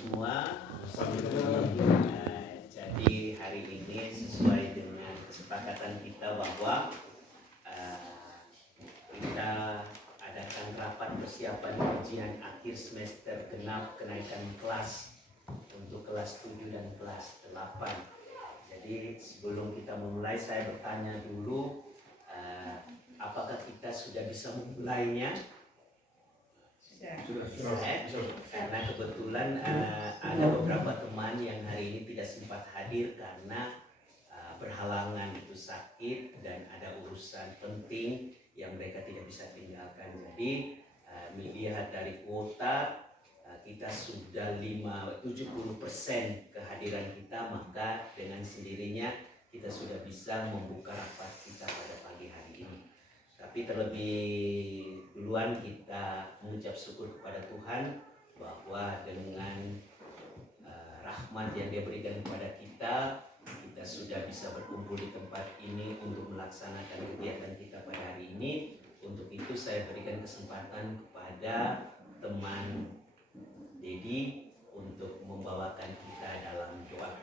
semua. Jadi hari ini sesuai dengan kesepakatan kita bahwa kita adakan rapat persiapan ujian akhir semester genap kenaikan kelas untuk kelas 7 dan kelas 8. Jadi sebelum kita memulai saya bertanya dulu, apakah kita sudah bisa memulainya? Sudah. Karena kebetulan ada beberapa teman yang hari ini tidak sempat hadir karena berhalangan, itu sakit dan ada urusan penting yang mereka tidak bisa tinggalkan. Jadi melihat dari kuota kita sudah 70% kehadiran kita, maka dengan sendirinya kita sudah bisa membuka rapat kita pada pagi hari ini. Tapi terlebih duluan kita mengucap syukur kepada Tuhan bahwa dengan rahmat yang Dia berikan kepada kita sudah bisa berkumpul di tempat ini untuk melaksanakan kegiatan kita pada hari ini. Untuk itu saya berikan kesempatan kepada teman Dedi untuk membawakan kita dalam doa.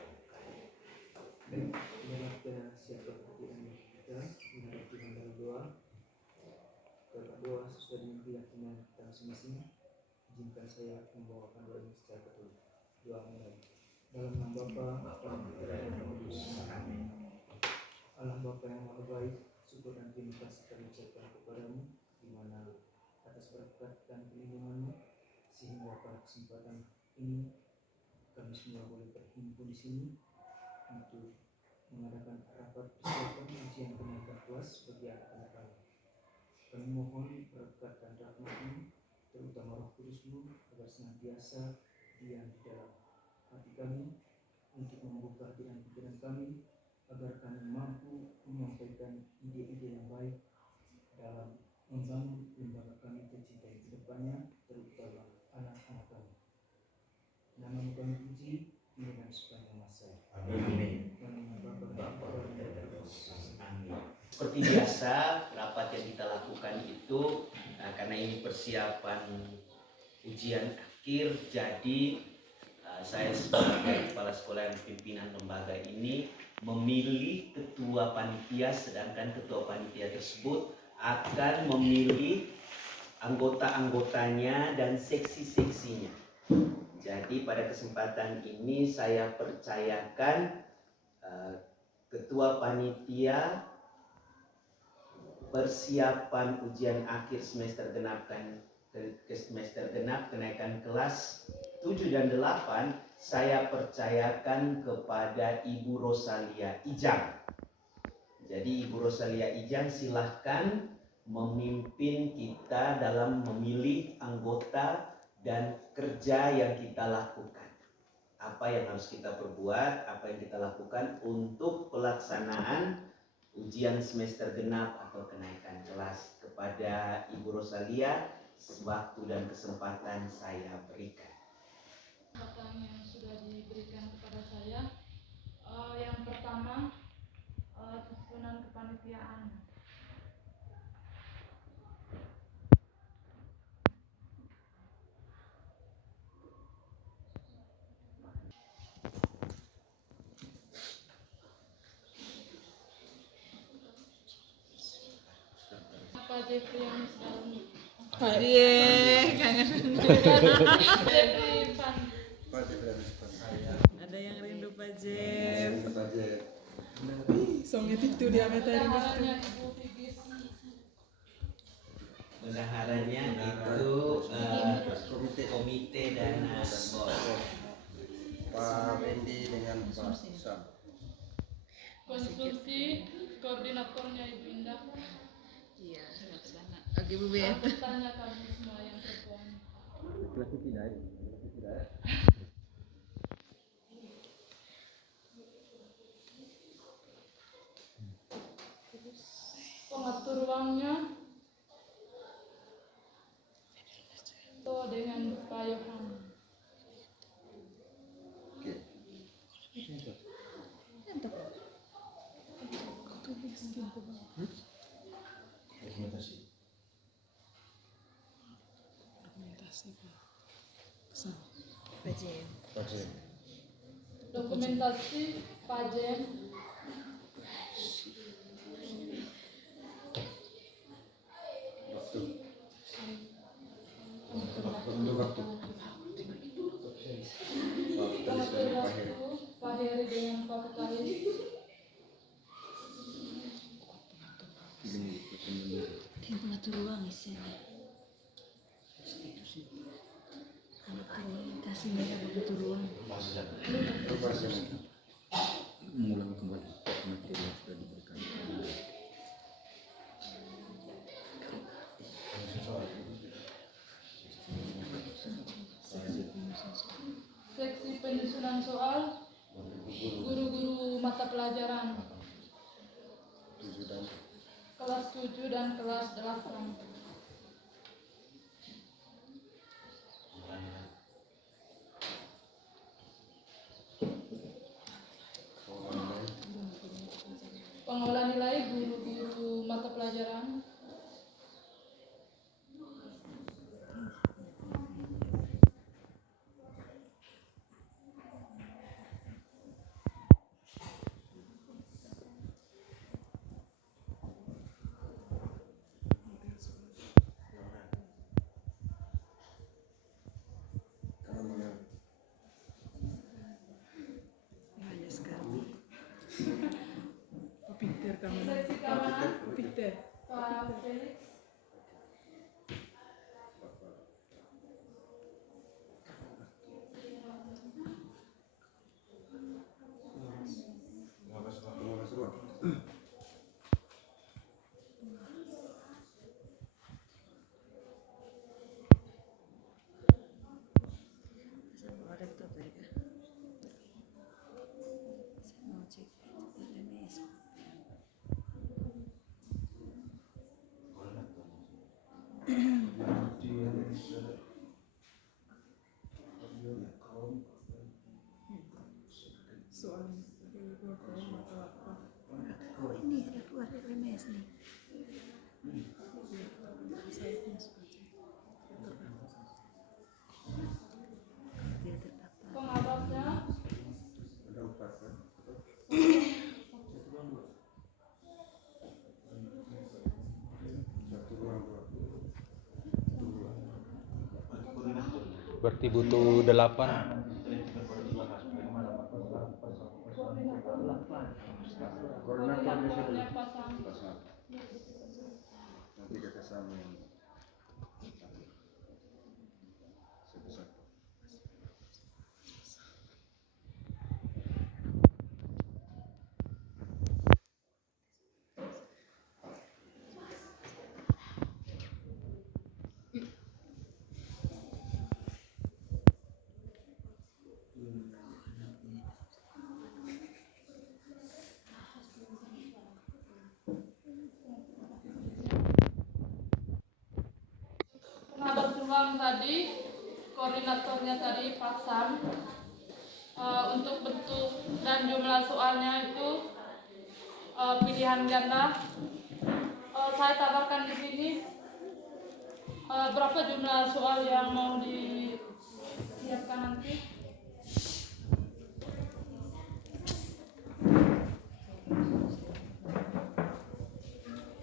Kita siapkan hati kita menghadap Tuhan dalam doa. Doa sesuai dengan keyakinan kita masing-masing. Izinkan saya membawakan doa ini secara tertulis. Doa mulai. Dalam nama Bapa dan Putra dan Roh Kudus. Amin. Allah Bapa yang Maha Baik, syukur dan terima kasih kami ucapkan kepadamu, di mana atas berkat dan perlindunganmu sehingga pada kesempatan ini kami semua boleh berhimpun di sini untuk mengadakan rapat persiapan ujian kenaikan kelas bagi anak-anak kami. Kami mohon berkat dan rahmat-Mu, terutama Roh Kudus-Mu, agar senantiasa diam di dalam hati kami untuk membuka hati dan pikiran kami, agar kami mampu menyampaikan ide-ide yang baik dalam membangun lembaga kami tercintai ke depannya, terutama anak-anak kami. Nama-Mu kami puji dengan sepanjang masa. Amin. Seperti biasa, rapat yang kita lakukan itu karena ini persiapan ujian akhir, jadi saya sebagai kepala sekolah yang pimpinan lembaga ini memilih ketua panitia, sedangkan ketua panitia tersebut akan memilih anggota-anggotanya dan seksi-seksinya. Jadi pada kesempatan ini saya percayakan ketua panitia persiapan ujian akhir semester genap kenaikan kelas 7 dan 8 saya percayakan kepada Ibu Rosalia Ijang. Jadi Ibu Rosalia Ijang silahkan memimpin kita dalam memilih anggota dan kerja yang kita lakukan. Apa yang harus kita perbuat, apa yang kita lakukan untuk pelaksanaan ujian semester genap atau kenaikan kelas. Kepada Ibu Rosalia, waktu dan kesempatan saya berikan. Kesempatan yang sudah diberikan kepada saya, yang pertama susunan kepanitiaan. Pak Jeffrey yang sekarang. Kangen. Jeffrey Pan. Ada yang rindu Pak Jeff. Songnya itu dia meterin itu. Bendaharanya itu komite dana sport. Pak Wendy dengan Pak Sam. Konstruksi koordinatornya Ibu Indah. Iya, sana. Oke Bu Bet. Bertanya kami semua yang perempuan. Laki tidak. Pengatur ruangnya itu dengan Pak Yohan. Dokumentasi Pak. Pak Jeff. Dokumentasi Pajen. Waktu. Pengatur waktu Pak Heri dengan Pak Vitalis. Dia pengatur ruang isinya. Pengatur ruang, kasih mereka pengatur ruang. Mengulang kembali materi yang sudah diberikan. Seksi penyusunan soal guru-guru mata pelajaran kelas 7 dan kelas 8. Pengolah nilai guru-guru mata pelajaran Banyak sekali. Peter kamu. seksi keamanan Peter. Pak Felix. Sama ada tuh mereka. Saya mau cek LMS. Soalnya atau apa? Oh ini ada keluar LMS nih. Saya masuk aja. Dia terdaftar. Pengabatnya Ada 4 kan? Satu ruang 2. Berarti butuh 8. koordinatornya pasang. Nanti kita samain. Satu-satu. Pengabat ruang tadi, koordinatornya tadi Pak Sam. Untuk bentuk dan jumlah soalnya itu pilihan ganda. Saya tawarkan di sini berapa jumlah soal yang mau disiapkan nanti.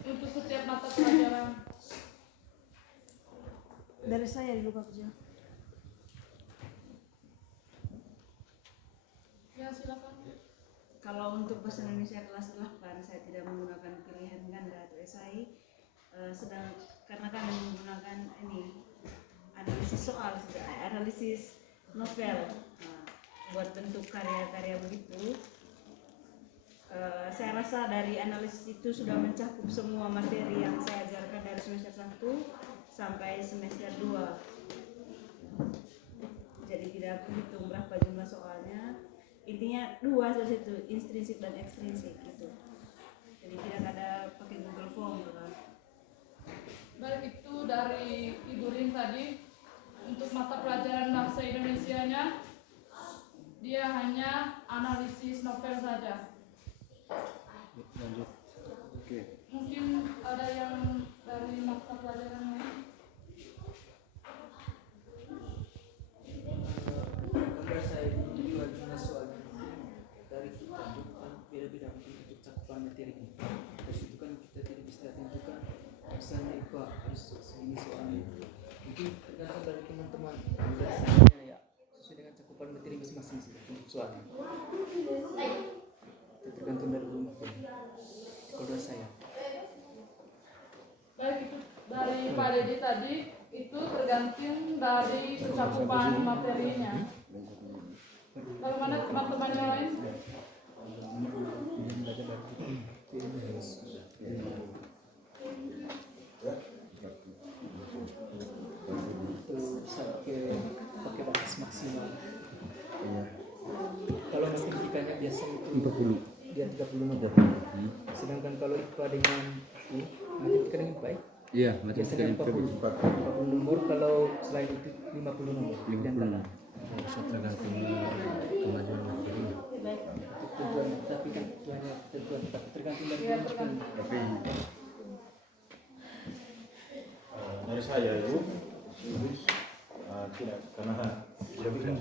Untuk setiap mata pelajaran. Dari saya dulu Pak Jo. Ya silakan. Kalau untuk bahasa Indonesia kelas 8 saya tidak menggunakan pilihan ganda atau esai, sedang karena kami menggunakan ini analisis soal, analisis novel. Buat bentuk karya-karya begitu, saya rasa dari analisis itu sudah mencakup semua materi yang saya ajarkan dari semester 1 sampai semester 2. Jadi tidak hitung berapa jumlah soalnya. Intinya 2 dari situ, intrinsik dan ekstrinsik gitu. Jadi tidak ada pakai Google Form gitu kan. Baik, itu dari Ibu Rin tadi. Untuk mata pelajaran bahasa Indonesianya, dia hanya analisis novel saja. Lanjut. Oke. Mungkin ada yang dari mata pelajaran lain. Bahasa misalnya IPA harus segini soalnya, itu tergantung dari teman-teman dari saya ya, sesuai dengan cakupan materi masing-masing sih untuk soalnya. Itu tergantung dari guru materi. Kalau dari saya. Baik, itu dari Pak Dedi tadi itu tergantung dari cakupan materinya. Bagaimana teman-teman yang lain? Pakai batas maksimal. Kalau matematikanya biasa itu 40. dia 30 nomor. Sedangkan kalau IPA dengan matematika dengan baik Iya, biasanya matematika 40 nomor, kalau selain itu 50 nomor. 50. Tergantung kemajuan materi. Tujuan, tapi kan tujuannya tujuan tergantung dari Iya, guru materi. Tapi dari saya itu tidak karena tidak bisa.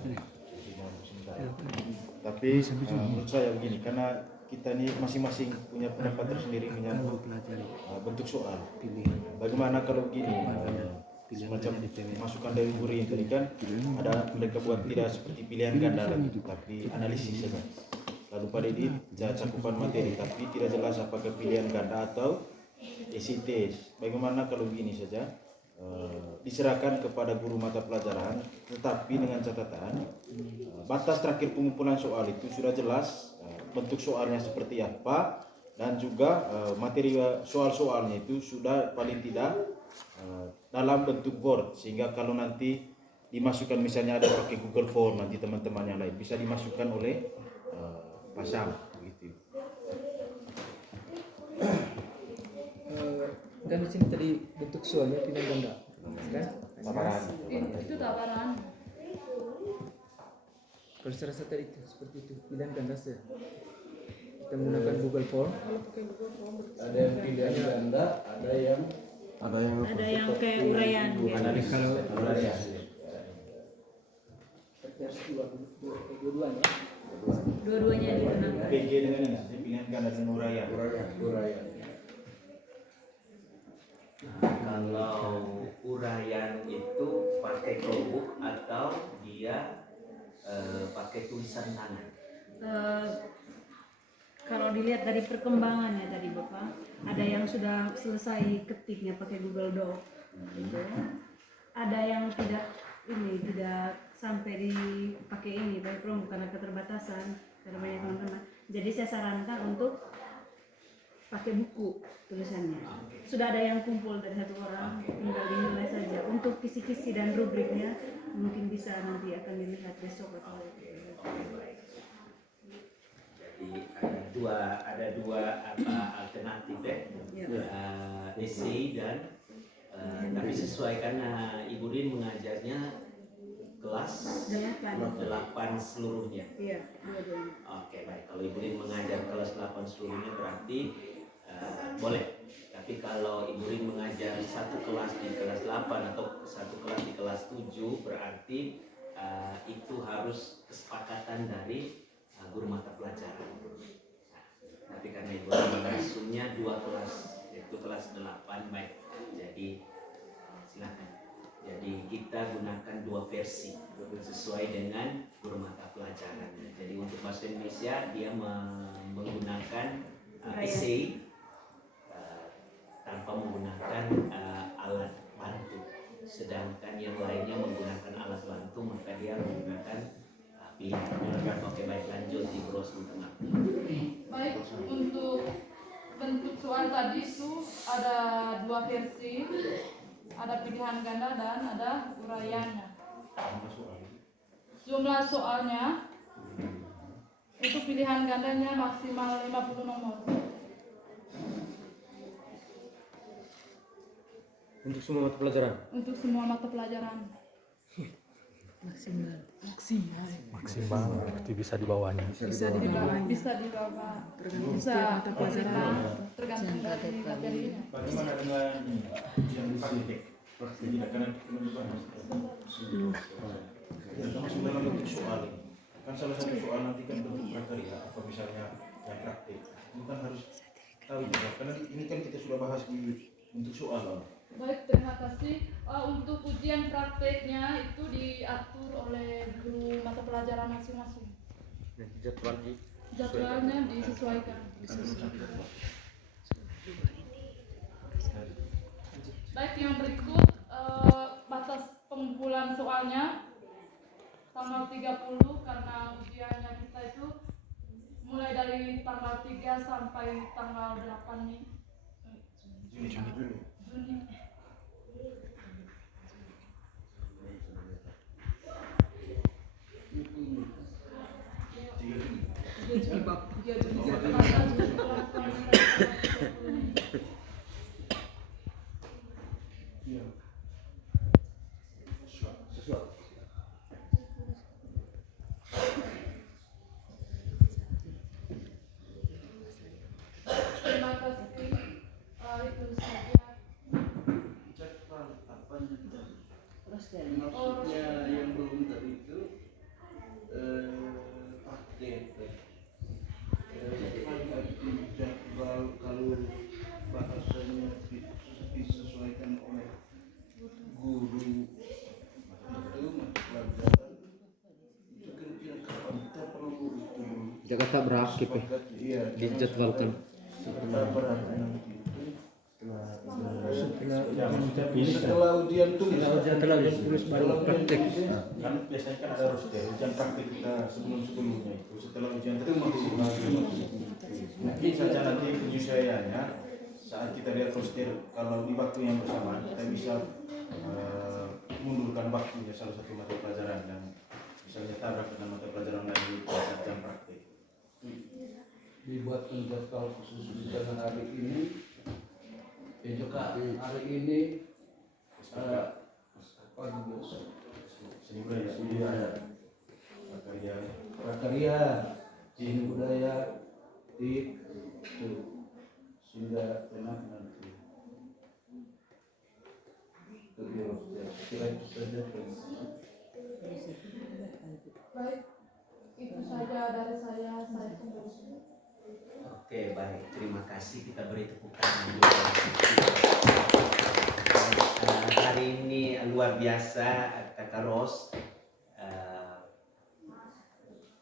Tapi menurut saya begini, karena kita ini masing-masing punya pendapat tersendiri menyangkut bentuk soal. Bagaimana kalau begini, semacam masukan dari guru yang tadi kan ada mereka buat tidak seperti pilihan ganda lagi, tapi analisis saja. Lalu pada ini cakupan materi, tapi tidak jelas apakah pilihan ganda atau isi tes. Bagaimana kalau begini saja, diserahkan kepada guru mata pelajaran, tetapi dengan catatan batas terakhir pengumpulan soal itu sudah jelas, bentuk soalnya seperti apa, dan juga materi soal-soalnya itu sudah paling tidak dalam bentuk Word, sehingga kalau nanti dimasukkan misalnya ada pakai Google Form, nanti teman-teman yang lain bisa dimasukkan oleh pasang gitu. Kan di sini tadi bentuk soalnya pilihan ganda, kan? Tabaran. Itu tabaran. Kalau saya rasa tadi itu seperti itu pilihan ganda saja. Kita menggunakan Google Form. Ada yang pilihan ganda, ada yang kayak uraian gitu. Analis kalau Harus dua-duanya. Dua-duanya digunakan. PG dengan ini, pilihan ganda dan uraian. kalau uraian itu pakai Chromebook atau dia pakai tulisan tangan. Kalau dilihat dari perkembangannya tadi Bapak, ada yang sudah selesai ketiknya pakai Google Doc, gitu. Ada yang tidak sampai dipakai pakai Chromebook karena keterbatasan, karena banyak teman-teman. Jadi saya sarankan untuk pakai buku tulisannya. Sudah ada yang kumpul dari satu orang, tinggal dinilai saja. Untuk kisi-kisi dan rubriknya mungkin bisa nanti akan dilihat besok atau Jadi ada dua alternatif ya, essay dan tapi sesuai karena Ibu Rin mengajarnya kelas 8 seluruhnya. Iya, dua-duanya. Oke, baik. Kalau Ibu Rin mengajar kelas 8 seluruhnya berarti boleh. Tapi kalau Ibu Rin mengajar satu kelas di kelas 8 atau satu kelas di kelas 7 berarti itu harus kesepakatan dari guru mata pelajaran. Tapi karena Ibu Rin mengasuhnya 2 kelas, yaitu kelas 8, baik. Jadi silakan. Jadi kita gunakan 2 versi sesuai dengan guru mata pelajaran. Jadi untuk bahasa Indonesia dia menggunakan essay tanpa menggunakan alat bantu. Sedangkan yang lainnya menggunakan alat bantu, maka dia menggunakan pilihan. Oke, baik, lanjut di bros teman-teman. Baik, untuk bentuk soal tadi itu ada 2 versi, ada pilihan ganda dan ada uraiannya. Jumlah soalnya itu pilihan gandanya maksimal 50 nomor. Untuk semua mata pelajaran. Untuk semua mata pelajaran. Maksimal. Berarti bisa di bawahnya. Bisa di bawahnya. Bisa di bawah. Tergantung Bisa setiap mata pelajaran. tergantung dari materinya. Bagaimana dengan ini yang praktik? Tidak karena belum dibahas. Ya, termasuk dalam bentuk soal ini. Kan salah satu soal nanti kan bentuk prakarya atau misalnya yang praktik. Ini kan harus tahu juga. Karena ini kan kita sudah bahas di Untuk soal Baik, terima kasih. Untuk ujian prakteknya itu diatur oleh guru mata pelajaran masing-masing. Jadwalnya disesuaikan. Baik, yang berikut batas pengumpulan soalnya tanggal 30 karena ujiannya kita itu mulai dari tanggal 3 sampai tanggal 8 Juni. Terima kasih. Itu saja. Maksudnya yang belum tadi itu praktek jadwal kalau bahasanya disesuaikan oleh guru itu mata pelajaran itu kira-kira kapan kita perlu itu Jakarta beraktif ya. iya Dijadwalkan. kapan nanti ini setelah ujian tulis Setelah tulis baru praktek. kan biasanya kan ada roster ujian praktik kita sebelumnya itu setelah ujian itu mungkin saja nanti penyesuaiannya saat kita lihat roster kalau di waktu yang bersamaan kita bisa mundurkan waktunya salah satu mata pelajaran dan misalnya tabrak dengan mata pelajaran lain pada jam praktik. dibuat jadwal khusus ujian hari ini juga hari ini Seni budaya, prakarya seni budaya di itu sehingga tenang nanti kira itu saja. Baik, itu saja dari saya kembali. Oke, baik. Terima kasih. Kita beri tepuk tangan. Hari ini luar biasa, Kakak Ros.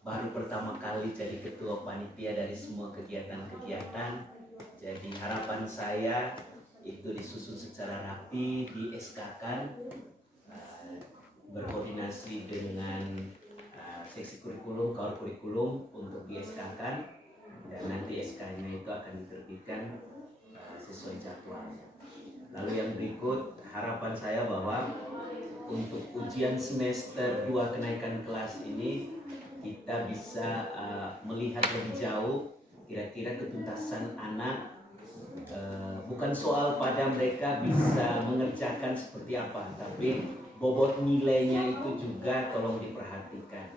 Baru pertama kali jadi ketua panitia dari semua kegiatan-kegiatan. Jadi harapan saya itu disusun secara rapi, di SK-kan, berkoordinasi dengan seksi kurikulum, kawal kurikulum untuk di SK-kan, dan nanti SK-nya itu akan diterbitkan sesuai jadwalnya. Lalu yang berikut, harapan saya bahwa untuk ujian semester 2 kenaikan kelas ini kita bisa melihat lebih jauh kira-kira ketuntasan anak, bukan soal pada mereka bisa mengerjakan seperti apa, tapi bobot nilainya itu juga tolong diperhatikan,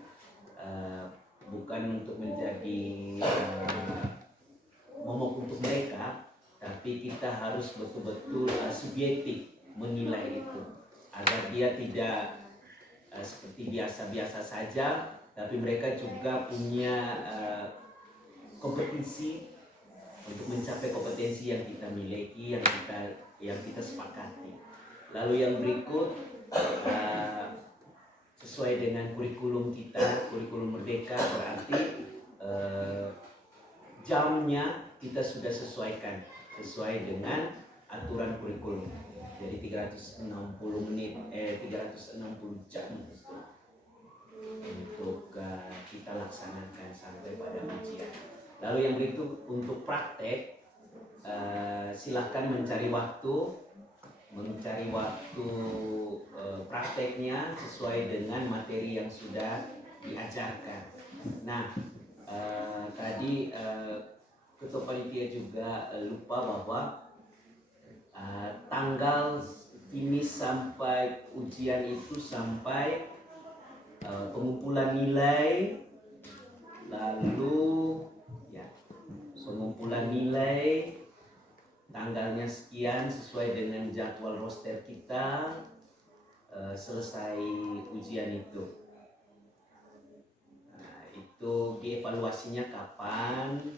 bukan untuk menjadi momok untuk mereka, tapi kita harus betul-betul subjektif menilai itu agar dia tidak seperti biasa-biasa saja, tapi mereka juga punya kompetisi untuk mencapai kompetensi yang kita miliki, yang kita sepakati. Lalu yang berikut, sesuai dengan kurikulum kita, kurikulum Merdeka, berarti jamnya kita sudah sesuaikan sesuai dengan aturan kurikulum. Jadi 360 menit, 360 jam untuk kita laksanakan sampai pada ujian. Lalu yang berikut untuk praktek, silakan mencari waktu prakteknya sesuai dengan materi yang sudah diajarkan. Nah, tadi ketua panitia juga lupa bahwa tanggal finish sampai ujian itu sampai pengumpulan nilai, lalu ya pengumpulan nilai tanggalnya sekian sesuai dengan jadwal roster kita, selesai ujian itu. Nah, itu dievaluasinya kapan,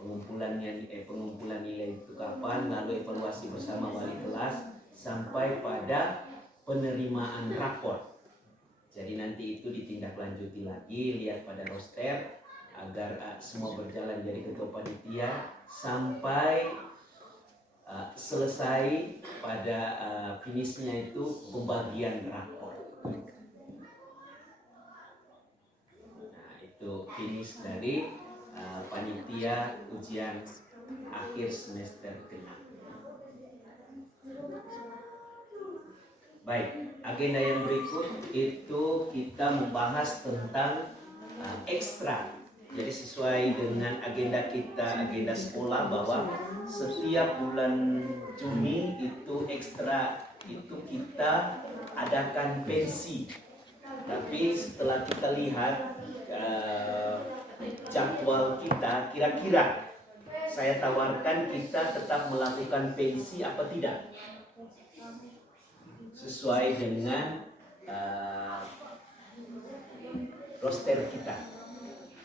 pengumpulan nilai itu kapan, lalu evaluasi bersama wali kelas sampai pada penerimaan rapor. Jadi nanti itu ditindaklanjuti lagi, lihat pada roster agar semua berjalan jadi ketua panitia sampai selesai pada finishnya itu pembagian rapor. Nah, itu finish dari panitia ujian akhir semester ke-6. Baik, agenda yang berikut itu kita membahas tentang ekstra. Jadi sesuai dengan agenda kita, agenda sekolah, bahwa setiap bulan Juni itu ekstra itu kita adakan pensi. Tapi setelah kita lihat jadwal kita, kira-kira saya tawarkan kita tetap melakukan pensi apa tidak? Sesuai dengan roster kita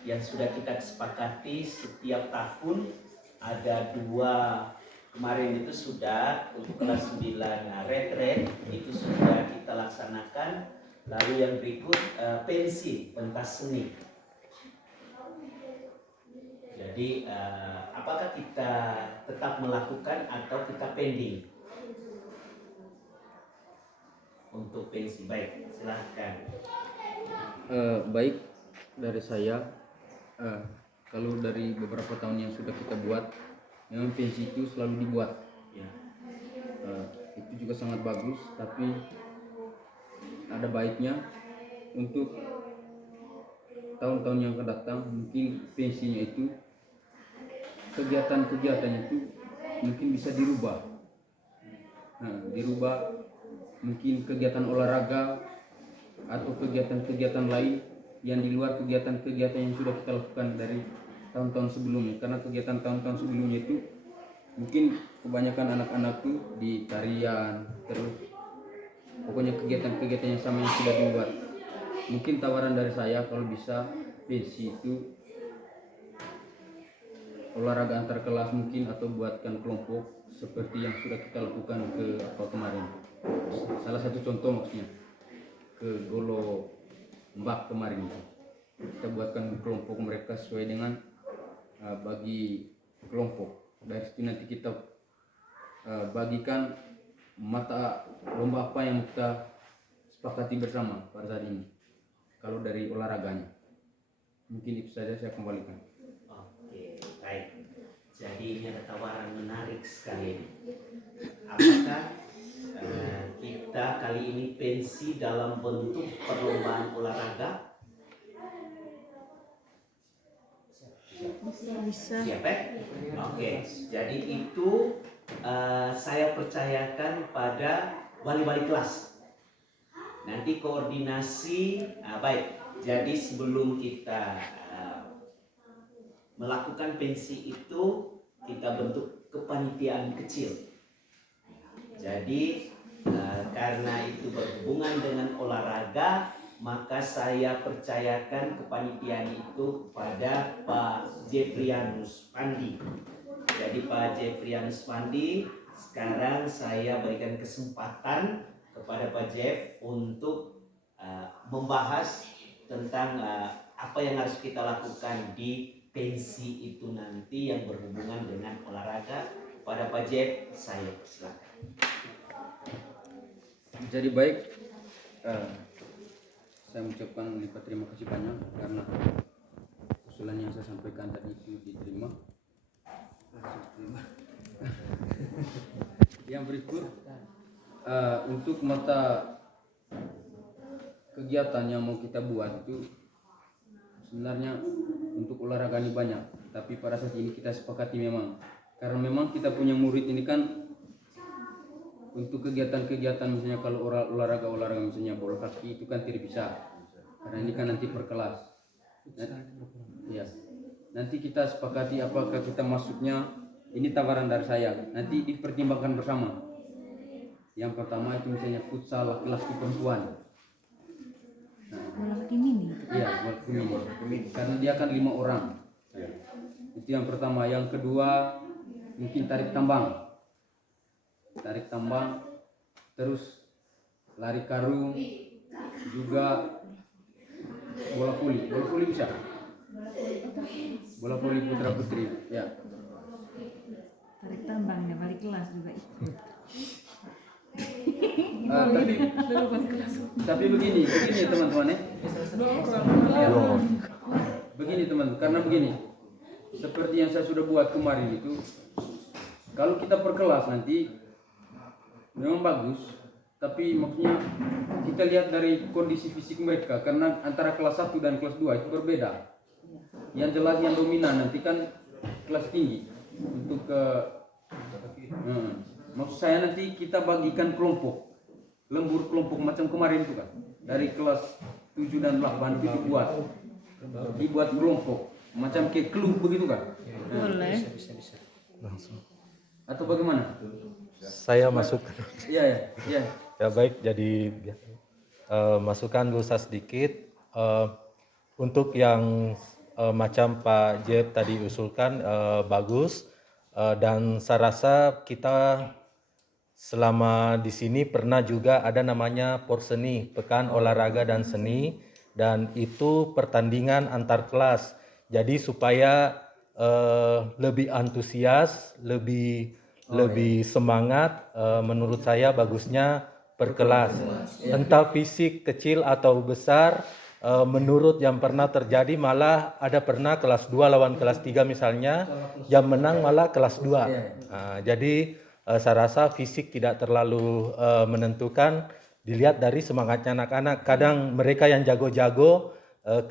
yang sudah kita sepakati setiap tahun ada 2. Kemarin itu sudah untuk kelas 9 retret itu sudah kita laksanakan. Lalu yang berikut pensi pentas seni. Jadi apakah kita tetap melakukan atau kita pending untuk pensi? Baik, silahkan. Baik, dari saya, kalau dari beberapa tahun yang sudah kita buat, memang pensi itu selalu dibuat. Ya. Itu juga sangat bagus, tapi ada baiknya untuk tahun-tahun yang akan datang, mungkin pensinya itu, kegiatan-kegiatan itu mungkin bisa dirubah. Dirubah mungkin kegiatan olahraga atau kegiatan-kegiatan lain yang di luar kegiatan-kegiatan yang sudah kita lakukan dari tahun-tahun sebelumnya. Karena kegiatan tahun-tahun sebelumnya itu mungkin kebanyakan anak-anak tuh di tarian, terus pokoknya kegiatan-kegiatan yang sama yang sudah dibuat. Mungkin tawaran dari saya kalau bisa pensi itu olahraga antar kelas mungkin, atau buatkan kelompok seperti yang sudah kita lakukan ke kemarin. Salah satu contoh maksudnya ke Golo Mbak kemarin itu. Kita buatkan kelompok mereka sesuai dengan bagi kelompok. Dari situ nanti kita bagikan mata lomba apa yang kita sepakati bersama pada saat ini. Kalau dari olahraganya mungkin itu saja saya kembalikan. Oke, baik. Jadi ini ada tawaran menarik sekali. Apakah kita kali ini pensi dalam bentuk perlombaan olahraga? Bisa. Siap ya? Oke, jadi itu saya percayakan pada wali-wali kelas. Nanti koordinasi, baik. Jadi sebelum kita melakukan pensi itu, kita bentuk kepanitiaan kecil. Jadi karena itu berhubungan dengan olahraga, maka saya percayakan kepanitiaan itu kepada Pak Jeffrianus Pandi. Jadi Pak Jeffrianus Pandi, sekarang saya berikan kesempatan kepada Pak Jeff untuk membahas tentang apa yang harus kita lakukan di pensi itu nanti yang berhubungan dengan olahraga. Pada Pak Jeff, saya persilakan. Jadi baik, saya mengucapkan lipat terima kasih banyak karena usulan yang saya sampaikan tadi itu diterima. Yang berikut, untuk mata kegiatan yang mau kita buat itu sebenarnya untuk olahraga ini banyak, tapi pada saat ini kita sepakati memang karena memang kita punya murid ini kan untuk kegiatan-kegiatan misalnya kalau olahraga misalnya bola kaki itu kan tidak bisa karena ini kan nanti per kelas. Ya. Nanti kita sepakati apakah kita masuknya, ini tawaran dari saya, nanti dipertimbangkan bersama. Yang pertama itu misalnya futsal laki-laki perempuan. Bola kaki mini. Iya, bola kaki mini. Karena dia kan 5 orang. Itu yang pertama. Yang kedua mungkin tarik tambang, terus lari karung, juga bola voli bisa, bola voli putra putri ya. Tarik tambang ya balik kelas juga ikut. Tapi begini teman-teman ya. Begini teman, karena begini, seperti yang saya sudah buat kemarin itu, kalau kita per kelas nanti memang bagus, tapi maksudnya kita lihat dari kondisi fisik mereka, karena antara kelas 1 dan kelas 2 itu berbeda. Yang jelas yang dominan nanti kan kelas tinggi untuk maksud saya nanti kita bagikan kelompok, lembur kelompok macam kemarin itu kan, dari kelas 7 dan 8 itu dibuat kelompok macam kayak klub begitu kan. Boleh. Atau bagaimana? Saya masuk. Iya. Ya baik, jadi masukan dosa sedikit untuk yang macam Pak Jeb tadi usulkan bagus, dan saya rasa kita selama di sini pernah juga ada namanya Porseni, Pekan Olahraga dan Seni, dan itu pertandingan antar kelas. Jadi supaya lebih antusias, lebih semangat, menurut saya bagusnya per kelas. Entah fisik kecil atau besar, menurut yang pernah terjadi malah ada pernah kelas 2 lawan kelas 3 misalnya, yang menang malah kelas 2. Jadi saya rasa fisik tidak terlalu menentukan, dilihat dari semangatnya anak-anak. Kadang mereka yang jago-jago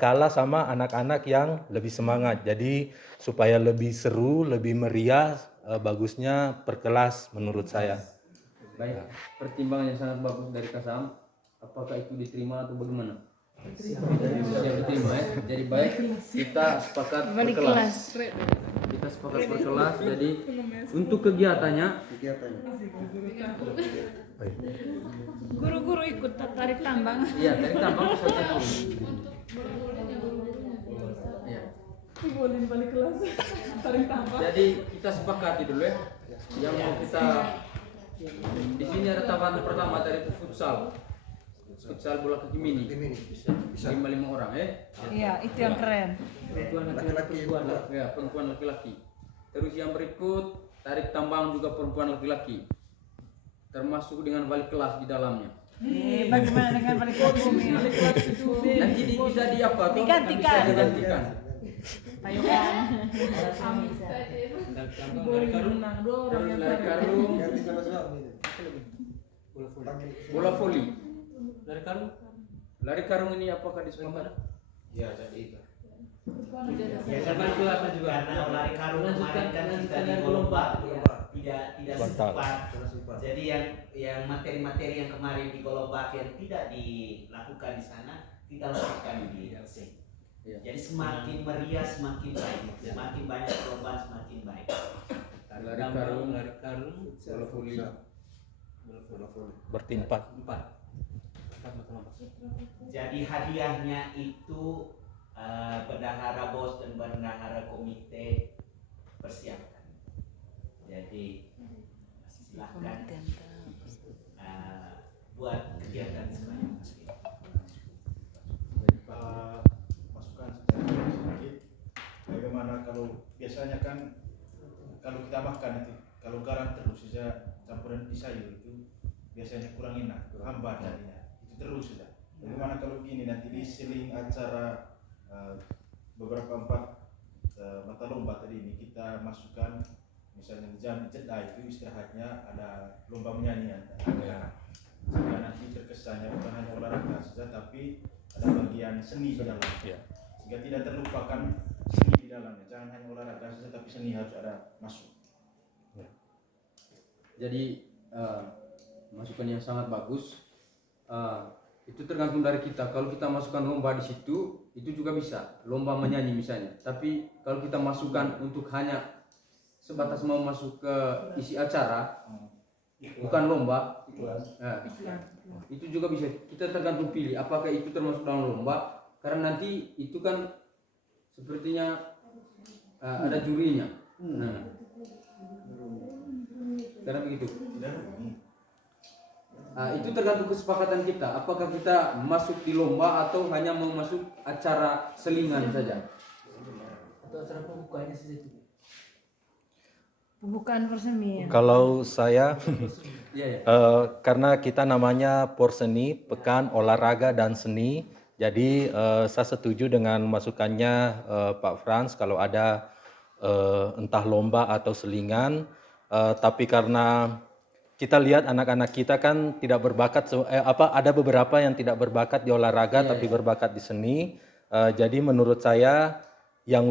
kalah sama anak-anak yang lebih semangat. Jadi supaya lebih seru, lebih meriah, bagusnya per kelas menurut saya. Baik, pertimbangan yang sangat bagus dari Kasam. Apakah itu diterima atau bagaimana? Siap diterima ya. Jadi baik, kita sepakat per kelas. Kita sepakat per kelas. Jadi untuk kegiatannya, Guru-guru ikut tarik tambang. iya tarik tambang satu guru. Iya. Boleh balik kelas. Tarik tambang. Jadi kita sepakati dulu ya. Yang mau kita di sini ada tambahan pertama dari futsal bola kaki mini. Bisa 5 orang ya. Iya, itu yang keren. Perempuan laki-laki. Terus yang berikut tarik tambang juga perempuan laki-laki. Termasuk dengan balik kelas di dalamnya. Bagaimana dengan balik kelas bumi? Nanti bisa Digantikan. Bisa digantikan. Payungan. Lari karung, bola voli. Lari karung ini apakah disepakati? Ya, jadi itu. Karena lari karung kemarin kan kita di Golomba tidak sempat. Jadi yang materi-materi yang kemarin di Golomba yang tidak dilakukan di sana, kita lakukan di LC. Jadi semakin meriah semakin baik, semakin banyak perlombaan semakin baik. Lari karung, bola voli. Berarti 4. Jadi hadiahnya itu bendahara bos dan bendahara komite persiapkan. Jadi silahkan buat kegiatan sebanyak mungkin. Masukan sedikit, bagaimana kalau biasanya kan kalau kita makan itu kalau garam terus saja campuran di sayur itu biasanya kurang enak, hambar jadinya itu terus sudah. Bagaimana kalau begini nanti di seling acara beberapa mata lomba tadi ini kita masukkan misalnya jam jeda itu istirahatnya ada lomba menyanyi anak-anak sehingga nanti terkesannya bukan hanya olahraga saja tapi ada bagian seni di dalamnya sehingga tidak terlupakan seni di dalamnya, jangan hanya olahraga saja tapi seni harus ada masuk. Jadi masukan yang sangat bagus. Itu tergantung dari kita. Kalau kita masukkan lomba di situ, itu juga bisa lomba menyanyi misalnya. Tapi kalau kita masukkan untuk hanya sebatas mau masuk ke isi acara, bukan lomba, itu juga bisa. Kita tergantung pilih apakah itu termasuk dalam lomba. Karena nanti itu kan sepertinya ada jurinya. Nah, karena begitu. Itu tergantung kesepakatan kita. Apakah kita masuk di lomba atau hanya mau masuk acara selingan saja? Atau acara pembukanya saja itu. Pembukaan persemi. Kalau saya Iya, ya. karena kita namanya Porseni, Pekan Olahraga dan Seni. Jadi saya setuju dengan masukannya Pak Frans kalau ada entah lomba atau selingan. Tapi karena kita lihat anak-anak kita kan tidak berbakat, ada beberapa yang tidak berbakat di olahraga tapi berbakat di seni. Jadi menurut saya yang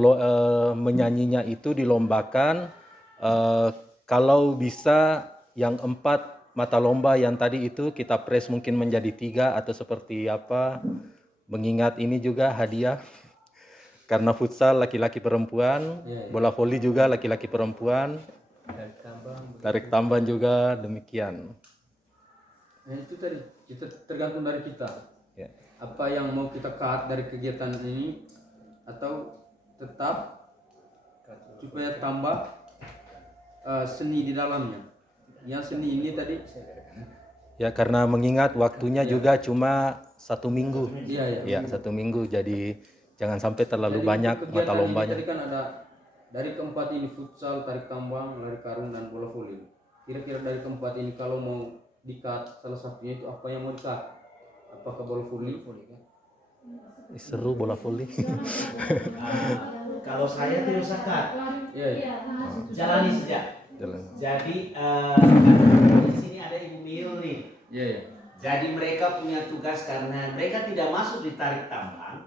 menyanyinya itu dilombakan. Kalau bisa yang 4 mata lomba yang tadi itu kita press mungkin menjadi 3 atau seperti apa. Mengingat ini juga hadiah karena futsal laki-laki perempuan, bola voli juga laki-laki perempuan. Tarik tambang juga demikian. Nah, itu tadi kita tergantung dari kita. Ya. Apa yang mau kita cut dari kegiatan ini atau tetap supaya tambah seni di dalamnya. Yang seni ini tadi. Ya karena mengingat waktunya juga cuma 1 minggu. Iya. Ya 1 minggu. Jadi jangan sampai terlalu Jadi banyak untuk mata kegiatan lombanya. ini tadi kan ada dari keempat ini futsal, tarik tambang, lari karung dan bola voli. Kira-kira dari keempat ini kalau mau di-cut salah satunya itu apa yang mau di-cut? Apakah bola voli? Seru bola voli. Kalau saya tidak usah cut, Iya. jalani saja. Jalan. Jadi di sini ada Ibu Mil nih. Iya. Jadi mereka punya tugas karena mereka tidak masuk di tarik tambang,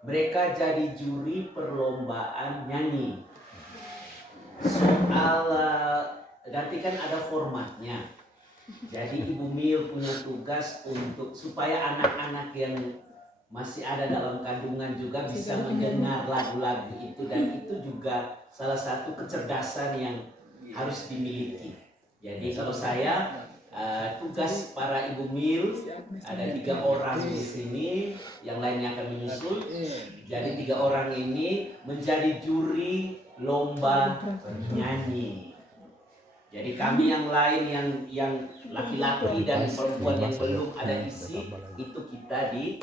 mereka jadi juri perlombaan nyanyi. Soal nanti kan ada formatnya. Jadi Ibu Mil punya tugas untuk supaya anak-anak yang masih ada dalam kandungan juga bisa mendengar lagu-lagu itu, dan itu juga salah satu kecerdasan yang harus dimiliki. Jadi kalau saya tugas para Ibu Mil ada 3 orang di sini, yang lainnya akan menyusul. Jadi 3 orang ini menjadi juri lomba nyanyi. Jadi kami yang lain yang laki-laki dan perempuan yang belum ada isi itu kita di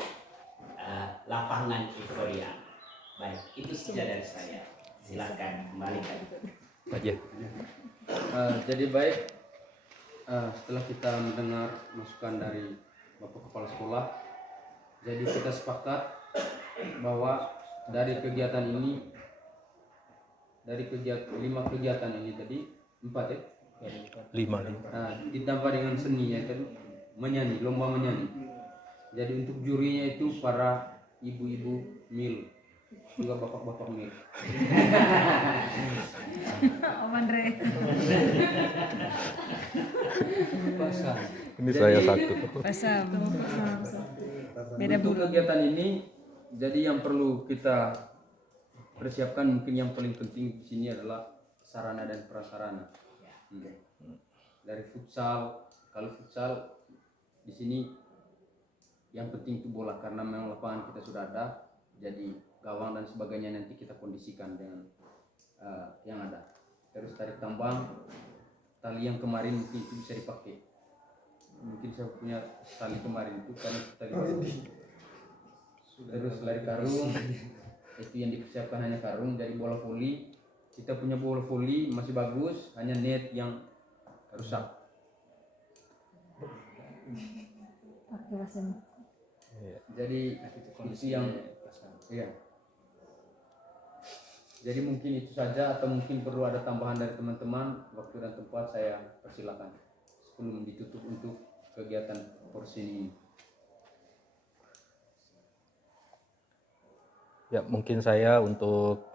lapangan euforia. Baik, itu saja dari saya. Silakan kembalikan. Aja. Jadi baik, setelah kita mendengar masukan dari Bapak Kepala Sekolah, jadi kita sepakat bahwa dari kegiatan ini, dari 5 kegiatan ini tadi 4 ya, 5. ditambah dengan seninya tadi menyanyi, lomba menyanyi. Jadi untuk jurinya itu para ibu-ibu Mil, juga bapak-bapak Mil. Om Andre. Ini saya satu. Pasam. Beda Untuk bulu. kegiatan ini, jadi yang perlu kita persiapkan mungkin yang paling penting di sini adalah sarana dan prasarana. Dari futsal, kalau futsal di sini yang penting itu bola karena memang lapangan kita sudah ada, jadi gawang dan sebagainya nanti kita kondisikan dengan yang ada. Terus tarik tambang, tali yang kemarin mungkin itu bisa dipakai. Mungkin saya punya tali kemarin itu karena kita terus lari karung itu yang dipersiapkan hanya karung. Dari bola voli kita punya bola voli masih bagus, hanya net yang rusak. Jadi itu yang iya. Jadi mungkin itu saja atau mungkin perlu ada tambahan dari teman-teman. Waktu dan tempat saya persilakan sebelum ditutup untuk kegiatan porsi ini. Ya mungkin saya untuk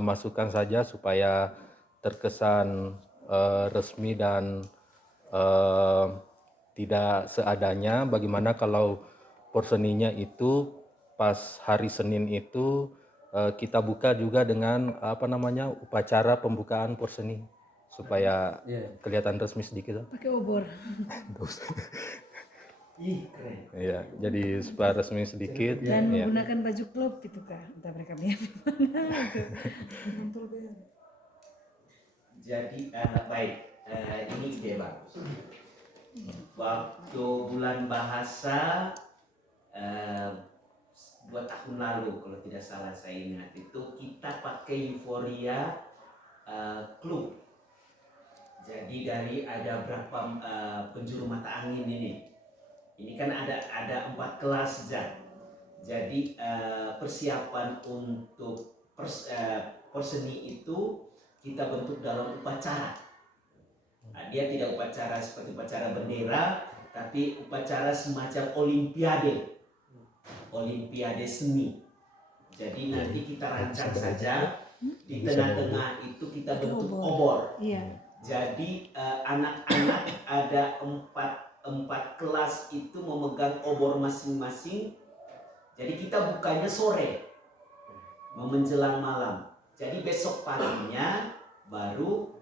masukkan saja supaya terkesan resmi dan tidak seadanya. Bagaimana kalau porseninya itu pas hari Senin itu kita buka juga dengan upacara pembukaan porseni supaya kelihatan resmi sedikit. Pakai obor. Ih, keren. Iya, jadi supaya resmi sedikit. Dan ya. menggunakan baju klub gitu kak, entah mereka biar Jadi baik, ini ide bagus. Waktu bulan bahasa dua tahun lalu kalau tidak salah saya ingat itu kita pakai euforia klub. Jadi dari ada berapa penjuru mata angin ini kan ada 4 kelas saja. Jadi persiapan untuk perseni itu kita bentuk dalam upacara. Nah, dia tidak upacara seperti upacara bendera, tapi upacara semacam olimpiade seni. Jadi nanti kita rancang saja di tengah-tengah itu kita bentuk obor. Iya. Jadi anak-anak ada empat kelas itu memegang obor masing-masing. Jadi kita bukanya sore, menjelang malam. Jadi besok paginya baru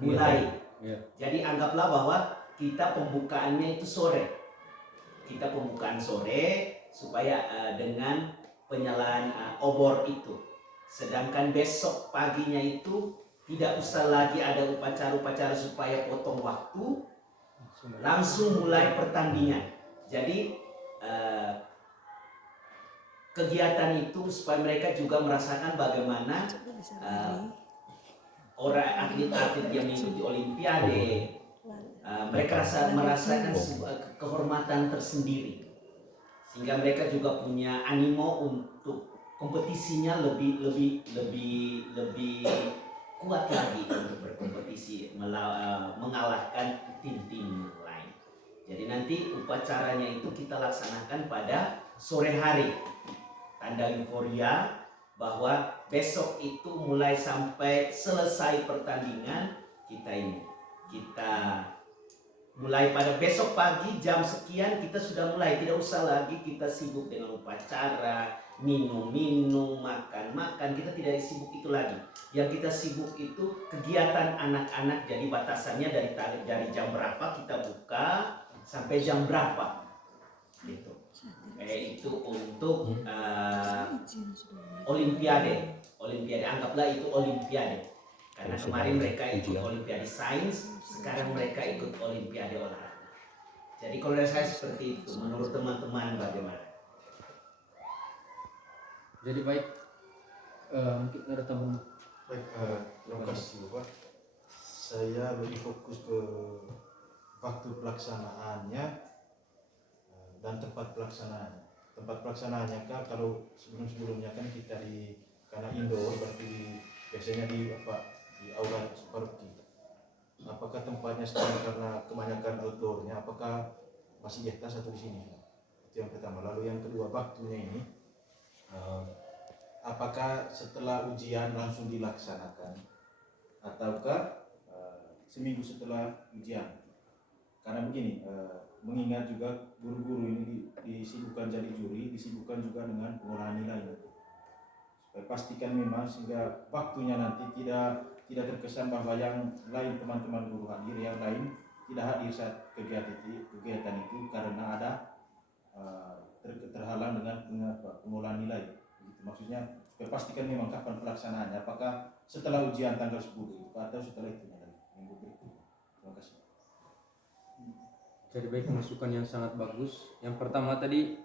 mulai. Iya. Jadi anggaplah bahwa kita pembukaannya itu sore. Kita pembukaan sore supaya dengan penyalaan obor itu. Sedangkan besok paginya itu tidak usah lagi ada upacara-upacara supaya potong waktu. Langsung mulai pertandingan. Jadi kegiatan itu supaya mereka juga merasakan bagaimana orang atlet-atlet yang mengikuti olimpiade mereka merasakan sebuah kehormatan tersendiri, sehingga mereka juga punya animo untuk kompetisinya lebih kuat lagi untuk berkompetisi mengalahkan tim-tim lain. Jadi nanti upacaranya itu kita laksanakan pada sore hari, tanda euforia bahwa besok itu mulai sampai selesai pertandingan kita mulai pada besok pagi jam sekian kita sudah mulai, tidak usah lagi kita sibuk dengan upacara, minum, makan, kita tidak sibuk itu lagi. Yang kita sibuk itu kegiatan anak-anak, jadi batasannya dari jam berapa kita buka sampai jam berapa gitu. Itu untuk olimpiade, anggaplah itu olimpiade. Karena kemarin mereka ikut olimpiade sains, sekarang mereka ikut olimpiade olahraga. Jadi kalau dari saya seperti itu, menurut teman-teman bagaimana? Jadi baik, mungkin ada tambahan. Baik, terima kasih Bapak. Saya lebih fokus ke waktu pelaksanaannya dan tempat pelaksanaannya. Tempat pelaksanaannya kan kalau sebelumnya kan kita karena indoor berarti biasanya di aula seperti. Apakah tempatnya sekarang karena kebanyakan outdoornya, apakah masih di atas atau di sini? Itu yang pertama. Lalu yang kedua, waktunya ini apakah setelah ujian langsung dilaksanakan ataukah seminggu setelah ujian? Karena begini, mengingat juga guru-guru ini disibukkan jadi juri, disibukkan juga dengan pengolahan nilai nanti. Supaya pastikan memang sehingga waktunya nanti tidak terkesan bahwa yang lain teman-teman guru hadir, yang lain tidak hadir saat kegiatan itu karena ada terhalang dengan pengolahan nilai. Gitu. Maksudnya supaya pastikan memang kapan pelaksanaannya, apakah setelah ujian tanggal 10 itu atau setelah itu minggu berikutnya. Terima kasih. Jadi baik, masukan yang sangat bagus. Yang pertama tadi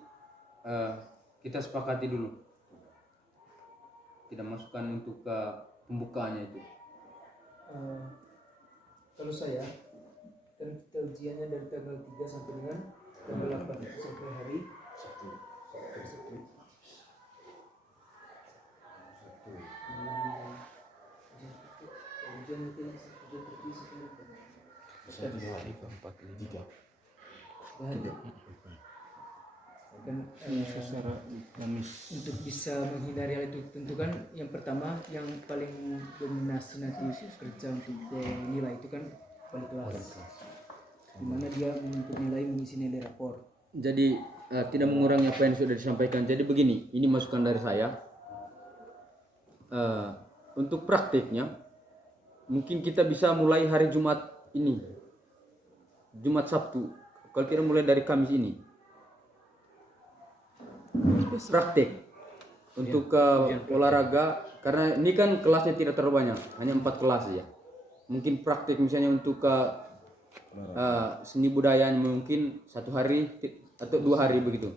kita sepakati dulu, tidak masukkan untuk ke pembukaannya itu. Kalau saya kan kita ujiannya dari tanggal 3 sampai dengan tanggal 8 itu sampai hari Sabtu. Ujian itu hari keempat tiga. Kan untuk bisa menghindari hal itu tentu kan yang pertama yang paling dominasi nanti kerja untuk nilai itu kan wali kelas, dimana dia menuntut nilai mengisi nilai rapor. Jadi tidak mengurangi apa yang sudah disampaikan. Jadi begini, ini masukan dari saya. Untuk praktiknya mungkin kita bisa mulai hari Jumat ini, Jumat Sabtu. kalau tidak mulai dari Kamis ini praktek untuk ke olahraga, karena ini kan kelasnya tidak terlalu banyak, hanya 4 kelas saja. Mungkin praktek misalnya untuk ke seni budaya mungkin 1 hari atau 2 hari begitu.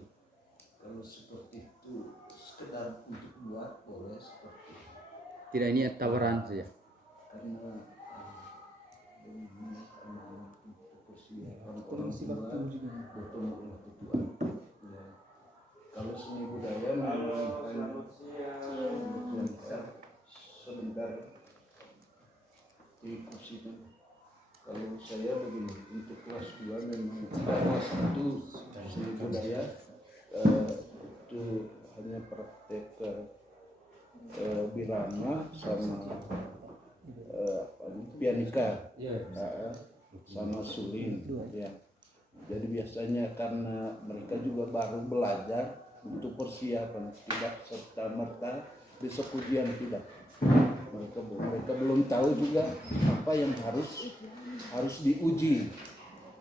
Kalau seperti itu sekedar untuk buat boleh seperti itu. Tidak, ini tawaran saja. Karena persiapan orang tua bertemu orang tua. Ya. Kalau seni budaya memang yang sebentar di kursi itu. Kalau saya begini, untuk kelas 2 memang kelas 1 seni budaya itu hanya praktek birama sama pianika, sama sulin, ya. Jadi biasanya karena mereka juga baru belajar untuk persiapan, tidak serta merta besok ujian, tidak. Mereka belum tahu juga apa yang harus diuji,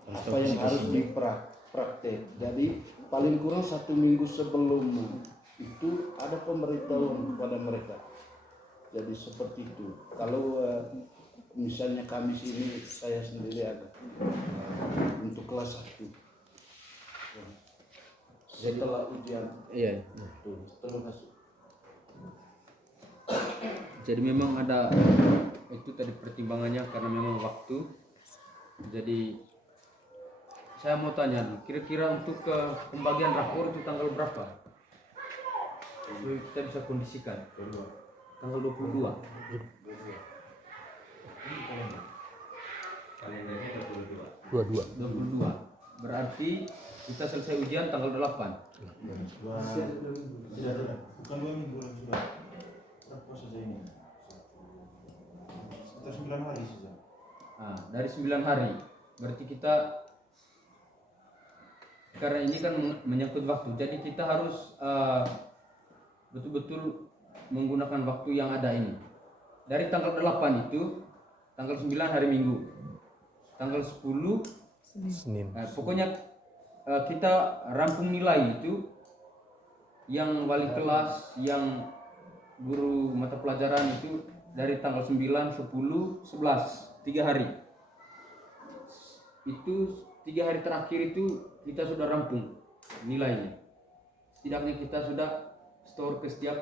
apa yang harus dipraktek. Jadi paling kurang 1 minggu sebelum itu ada pemberitahuan kepada mereka. Jadi seperti itu. Kalau misalnya Kamis ini saya sendiri ada untuk kelas 1. Setelah ujian, Iya. setelah masuk. Jadi memang ada itu tadi pertimbangannya karena memang waktu. Jadi saya mau tanya, kira-kira untuk ke pembagian rapor itu tanggal berapa? Jadi kita bisa kondisikan. Tanggal 22. Kalendernya 22. 22. Berarti kita selesai ujian tanggal 8. Bukan 2 minggu lagi sudah. Berapa saja ini? Sekitar 9 hari saja. Nah, dari 9 hari. Berarti kita, karena ini kan menyangkut waktu, jadi kita harus betul-betul menggunakan waktu yang ada ini. Dari tanggal 8 itu, tanggal 9 hari Minggu, tanggal 10 Senin. pokoknya kita rampung nilai itu, yang wali kelas, yang guru mata pelajaran itu dari tanggal 9, 10, 11, 3 hari. Itu 3 hari terakhir itu kita sudah rampung nilainya. Setidaknya kita sudah store ke setiap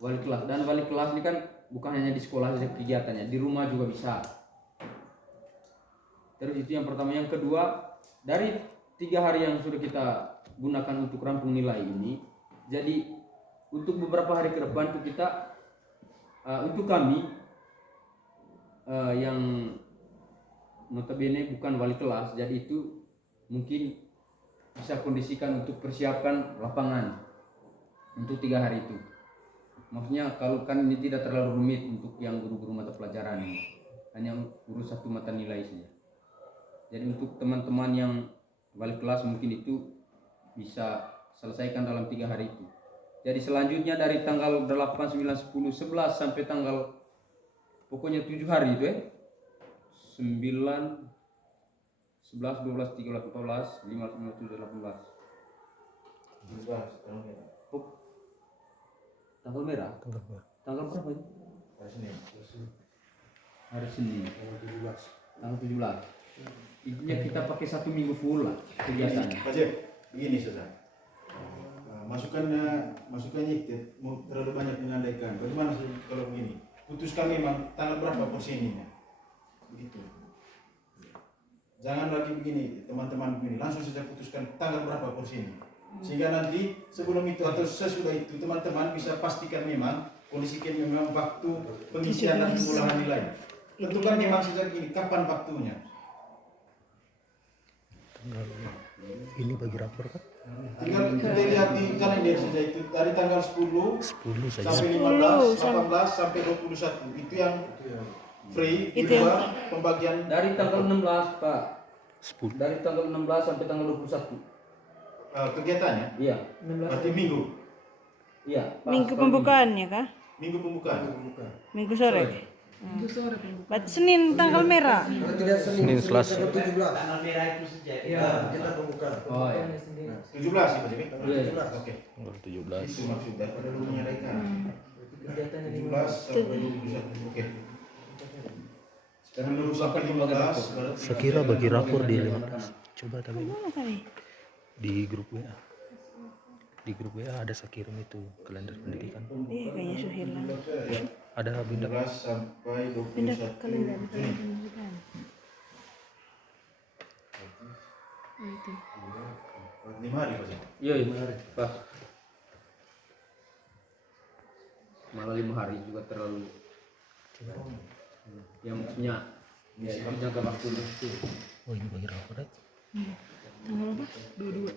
wali kelas. Dan wali kelas ini kan bukan hanya di sekolah saja kegiatannya, di rumah juga bisa. Terus itu yang pertama. Yang kedua, dari 3 hari yang sudah kita gunakan untuk rampung nilai ini, jadi untuk beberapa hari ke depan itu kita untuk kami yang notabene bukan wali kelas, jadi itu mungkin bisa kondisikan untuk persiapkan lapangan untuk 3 hari itu. Maksudnya kalau kan ini tidak terlalu rumit untuk yang guru-guru mata pelajaran, hanya urus 1 mata nilai saja. Jadi untuk teman-teman yang wali kelas mungkin itu bisa selesaikan dalam 3 hari itu. Jadi selanjutnya dari tanggal 8, 9, 10, 11 sampai tanggal pokoknya 7 hari itu 9, 11, 12, 13, 14, 15, 16, 17, 18. Tanggal merah? Tanggal berapa itu? Hari Senin. Tanggal 17. Intinya kita pakai 1 minggu full lah kegiatannya. Pak Jeb, begini saja. Masukannya terlalu banyak mengandaikan. Bagaimana sih kalau begini? Putuskan memang tanggal berapa porsinya. Begitu. Jangan lagi begini, teman-teman begini. Langsung saja putuskan tanggal berapa porsinya. Sehingga nanti sebelum itu atau sesudah itu teman-teman bisa pastikan memang kondisikan memang waktu pengisian dan pengulangan nilai. Tentukan memang sejak ini kapan waktunya. Ini bagi rapor kan? Tinggal kita lihat di kalender saja itu dari tanggal 10 saja. sampai 15, 18 sampai 21. Itu yang free, di luar pembagian Dari tanggal 16 Pak. Dari tanggal 16 sampai tanggal 21. Kegiatannya. Iya. Berarti minggu. Iya. Minggu pembukaannya kah? Minggu pembukaan. Minggu sore. Senin tanggal merah. Senin Selasa. Tanggal merah itu saja. Kita bukan. Oh ya. 17 sih Pak Jimmy? Iya. 17. Oke. Tanggal 17. Itu maksudnya pada rumahnya Reka. berarti kegiatannya 17 sampai 21. Oke. Sekarang 10 sampai 15. Saya kira bagi rapor di 15. Coba tapi Mana tadi? di grup WA. Di grup WA ada saya kirim itu kalender pendidikan. Kayaknya Suhilang. Ada benda 17 sampai Pindah 21. kalender pendidikan. Oh, itu. 5 hari Pak Jimmy. Iya, 5 hari. Pas. Malah 5 hari juga terlalu. Yang maksudnya ya, itu jangka waktunya itu. Oh ini bagi rapor ya? Tanggal apa? 22.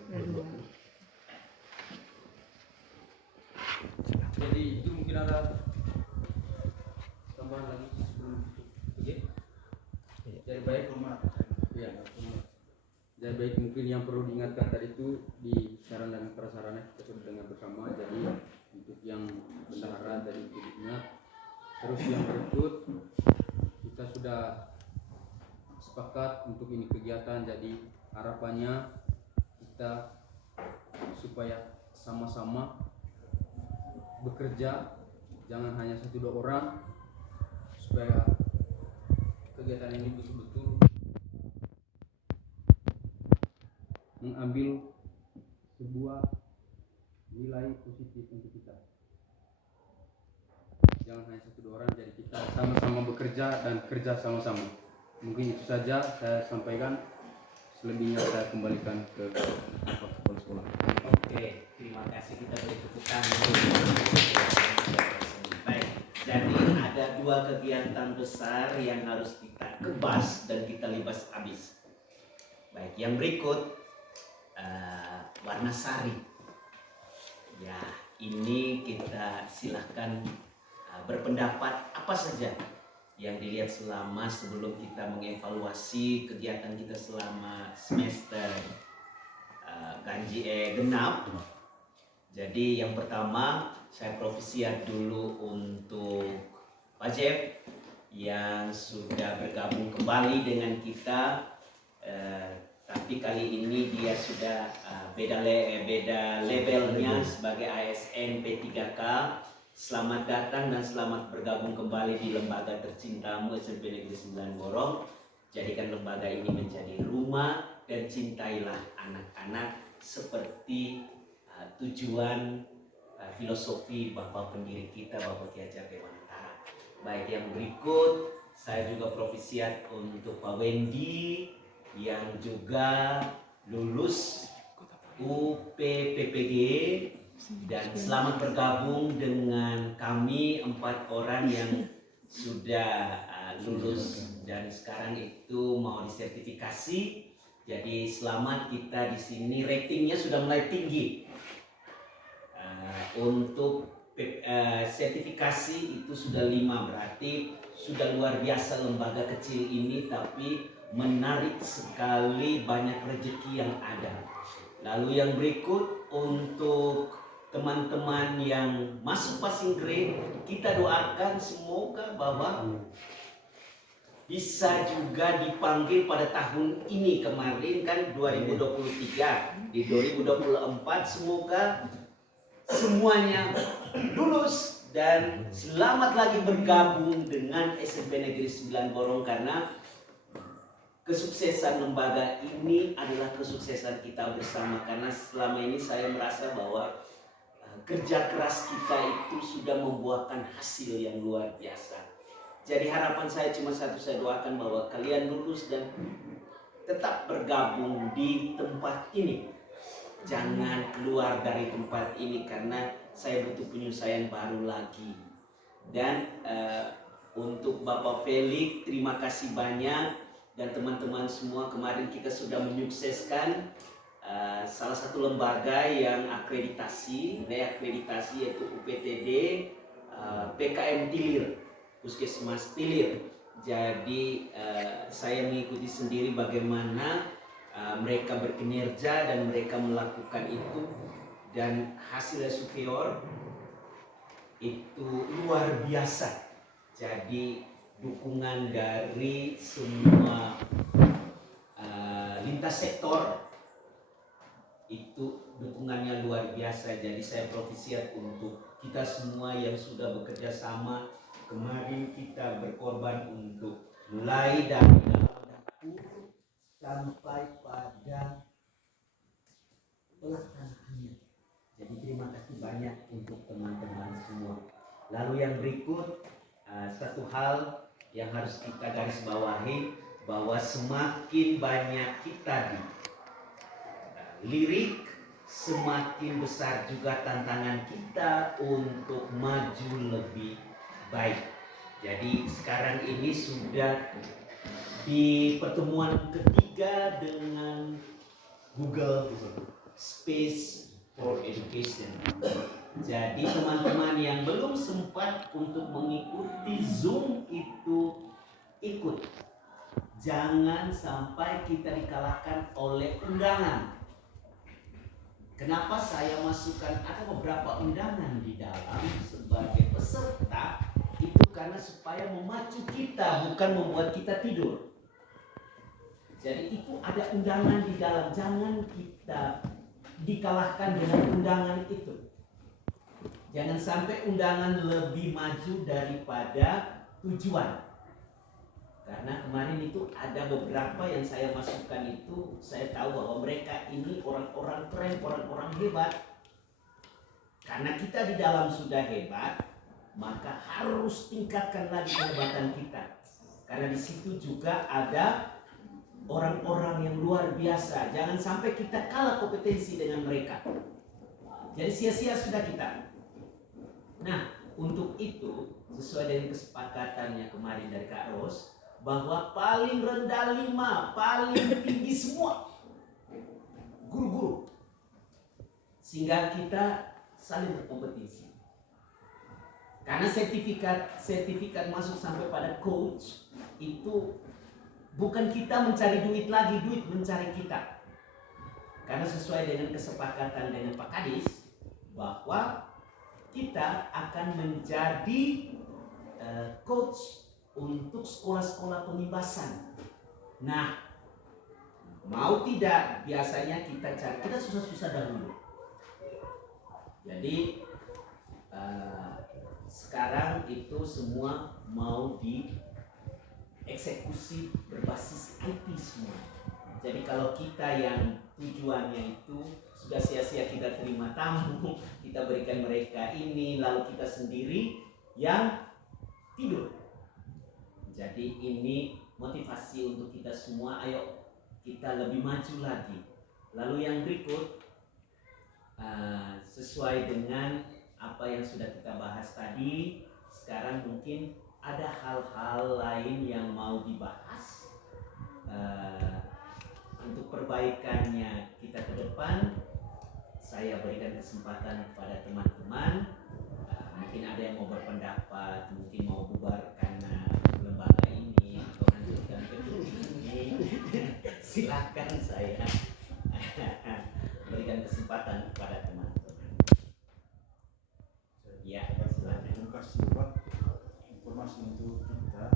Jadi itu mungkin ada tambahan lagi sebelum itu. Oke? Jadi baik rumah. Iya, rumah. Jadi baik mungkin yang perlu diingatkan tadi itu di sarana dan prasarana kita sudah dengar bersama. Jadi untuk yang bendahara dari itu diingat. Terus yang berikut kita sudah sepakat untuk ini kegiatan. Jadi harapannya kita supaya sama-sama bekerja, jangan hanya 1-2 orang, supaya kegiatan ini betul-betul mengambil sebuah nilai positif untuk kita. Jangan hanya 1-2 orang, jadi kita sama-sama bekerja dan kerja sama-sama. Mungkin itu saja saya sampaikan. Selebihnya saya kembalikan ke kepala sekolah. Oke, terima kasih, kita beri tepuk tangan. Baik, jadi ada 2 kegiatan besar yang harus kita kebas dan kita libas habis. Baik, yang berikut warna sari. Ya, ini kita silahkan berpendapat apa saja yang dilihat selama sebelum kita mengevaluasi kegiatan kita selama semester genap. Jadi yang pertama saya provisiat dulu untuk Pak Jeff yang sudah bergabung kembali dengan kita, tapi kali ini dia sudah beda labelnya sebagai ASN P3K. Selamat datang dan selamat bergabung kembali di lembaga tercintamu SMP Negeri 9 Borong. Jadikan lembaga ini menjadi rumah dan cintailah anak-anak seperti tujuan filosofi Bapak pendiri kita, Bapak Ki Hajar Dewantara. Baik, yang berikut saya juga provisiat untuk Pak Wendy yang juga lulus UPPPG. Dan selamat bergabung dengan kami 4 orang yang sudah lulus dan sekarang itu mau disertifikasi. Jadi selamat, kita di sini ratingnya sudah mulai tinggi. Untuk sertifikasi itu sudah 5, berarti sudah luar biasa lembaga kecil ini, tapi menarik sekali, banyak rezeki yang ada. Lalu yang berikut untuk teman-teman yang masuk passing grade, kita doakan semoga bahwa bisa juga dipanggil pada tahun ini. Kemarin kan 2023, di 2024 semoga semuanya lulus dan selamat lagi bergabung dengan SMP Negeri 9 Borong, karena kesuksesan lembaga ini adalah kesuksesan kita bersama. Karena selama ini saya merasa bahwa kerja keras kita itu sudah membuahkan hasil yang luar biasa. Jadi harapan saya cuma satu, saya doakan bahwa kalian lulus dan tetap bergabung di tempat ini. Jangan keluar dari tempat ini karena saya butuh penyelesaian baru lagi. Dan untuk Bapak Felix, terima kasih banyak. Dan teman-teman semua, kemarin kita sudah menyukseskan salah satu lembaga yang reakreditasi yaitu UPTD PKM Tilir, Puskesmas Tilir. Jadi saya mengikuti sendiri bagaimana mereka berkinerja dan mereka melakukan itu, dan hasilnya superior itu luar biasa. Jadi dukungan dari semua lintas sektor itu dukungannya luar biasa. Jadi saya profisiat untuk kita semua yang sudah bekerja sama. Kemarin kita berkorban untuk mulai dari dalam dapur sampai pada pelaksanaannya. Jadi terima kasih banyak untuk teman-teman semua. Lalu yang berikut, satu hal yang harus kita garis bawahi, bahwa semakin banyak kita di lirik, semakin besar juga tantangan kita untuk maju lebih baik. Jadi sekarang ini sudah di pertemuan ketiga dengan Google Space for Education. Jadi teman-teman yang belum sempat untuk mengikuti Zoom itu ikut. Jangan sampai kita dikalahkan oleh undangan. Kenapa saya masukkan ada beberapa undangan di dalam sebagai peserta? Itu karena supaya memacu kita, bukan membuat kita tidur. Jadi itu ada undangan di dalam, jangan kita dikalahkan dengan undangan itu. Jangan sampai undangan lebih maju daripada tujuan. Karena kemarin itu ada beberapa yang saya masukkan itu, saya tahu bahwa mereka ini orang-orang keren, orang-orang hebat. Karena kita di dalam sudah hebat, maka harus tingkatkan lagi kehebatan kita. Karena di situ juga ada orang-orang yang luar biasa. Jangan sampai kita kalah kompetensi dengan mereka. Jadi sia-sia sudah kita. Nah, untuk itu sesuai dengan kesepakatannya kemarin dari Kak Ros, bahwa paling rendah 5, paling tinggi semua guru-guru, sehingga kita saling berkompetisi. Karena sertifikat masuk sampai pada coach itu bukan kita mencari duit lagi, duit mencari kita. Karena sesuai dengan kesepakatan dengan Pak Kadis bahwa kita akan menjadi coach untuk sekolah-sekolah pembebasan. Nah, mau tidak biasanya kita cari, kita susah-susah dahulu. Jadi sekarang itu semua mau dieksekusi berbasis IT semua. Jadi kalau kita yang tujuannya itu sudah sia-sia kita terima tamu, kita berikan mereka ini, lalu kita sendiri yang tidur. Jadi ini motivasi untuk kita semua, ayo kita lebih maju lagi. Lalu yang berikut, sesuai dengan apa yang sudah kita bahas tadi, sekarang mungkin ada hal-hal lain yang mau dibahas untuk perbaikannya kita ke depan. Saya berikan kesempatan kepada teman-teman, mungkin ada yang mau berpendapat, mungkin mau bubar karena lembaga ini atau lanjutkan gedung ini. Silakan saya berikan kesempatan kepada teman-teman. Ya, silakan. Terima kasih Pak. Informasi untuk kita